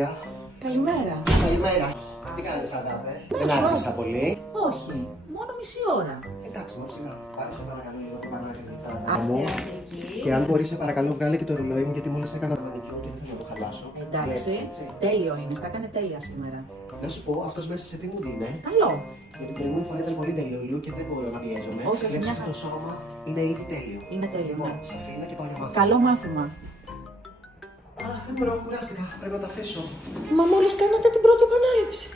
Μαρία. Καλημέρα. Καλημέρα. Τι κάνεις, αγάπη? Δεν άρχισα πολύ. Όχι, μόνο μισή ώρα. Εντάξει, μόνο σιγά. Πάρε σε παρακαλώ λίγο το μανάκι με τσάντα Άστε, μου. άστε εκεί. Και αν μπορείς, σε παρακαλώ, βγάλε και το ρολόι μου, γιατί μόλις έκανα το μανικιό και δεν θέλω να το χαλάσω. Εντάξει, Έτσι. τέλειο είναι, τα έκανε τέλεια σήμερα. Να σου πω, αυτός μέσα σε τι μου είναι. Καλό. Γιατί την προηγούμενη φορά ήταν πολύ τελειολίου και δεν μπορώ να πιέζομαι. Όχι, Βλέπεις μια αυτό το σώμα είναι ήδη τέλειο. Είναι τέλειο. Να, σε αφήνω και πάω για μάθημα. Καλό μάθημα. Α, δεν μπορώ, κουράστηκα. Πρέπει να τα αφήσω. Μα μόλις κάνατε την πρώτη επανάληψη.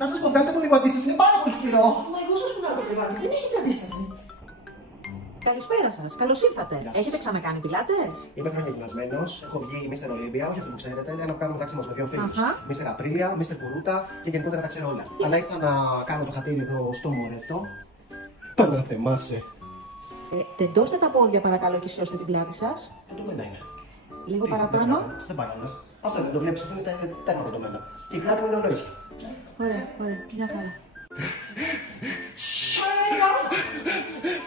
Να σας πω, φέρτε μου λίγο αντίσταση, είναι πάρα πολύ σκληρό. Μα εγώ σας κουνάω το κρεβάτι, δεν έχετε αντίσταση. Καλησπέρα σας, καλώς ήρθατε. σας. Έχετε ξανακάνει πιλάτες? Είμαι χρόνια γυμνασμένος, έχω βγει Mr. Olympia, όχι αυτό που ξέρετε, ένα που κάνουμε μεταξύ μας με δύο φίλους. Αχα. Mr. Απρίλια, Mr. Κουρούτα και γενικότερα τα ξέρω όλα. Αλλά ήρθα να κάνω το χατήρι εδώ στο Μορέτο. Παναθεμάσαι. Τεντώστε τα πόδια παρακαλώ και σιώστε την πλάτη σας. Τεντωμένα είναι. Λίγο Τι, παραπάνω. Δεν παραπάνω. Αυτό είναι, το βλέπεις, αυτό είναι τέρμα τεντωμένο. Και η πλάτη μου είναι ολόισια. Ωραία, ωραία, μια χαρά.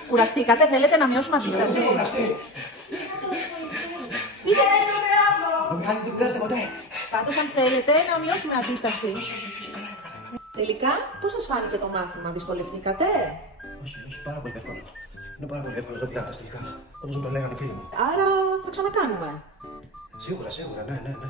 Κουραστήκατε, θέλετε να μειώσουμε αντίσταση? Πείτε, Μιχάλη, δεν κουράζεται ποτέ. πάντως αν θέλετε να μειώσουμε αντίσταση. Τελικά, πώς σας φάνηκε το μάθημα, δυσκολευτήκατε? Όχι, όχι, πάρα πολύ εύκολο. Είναι πάρα πολύ εύκολο το πλάτο τελικά. Όπως μου το λέγανε οι φίλοι μου. Άρα θα ξανακάνουμε. Σίγουρα, σίγουρα, ναι, ναι, ναι.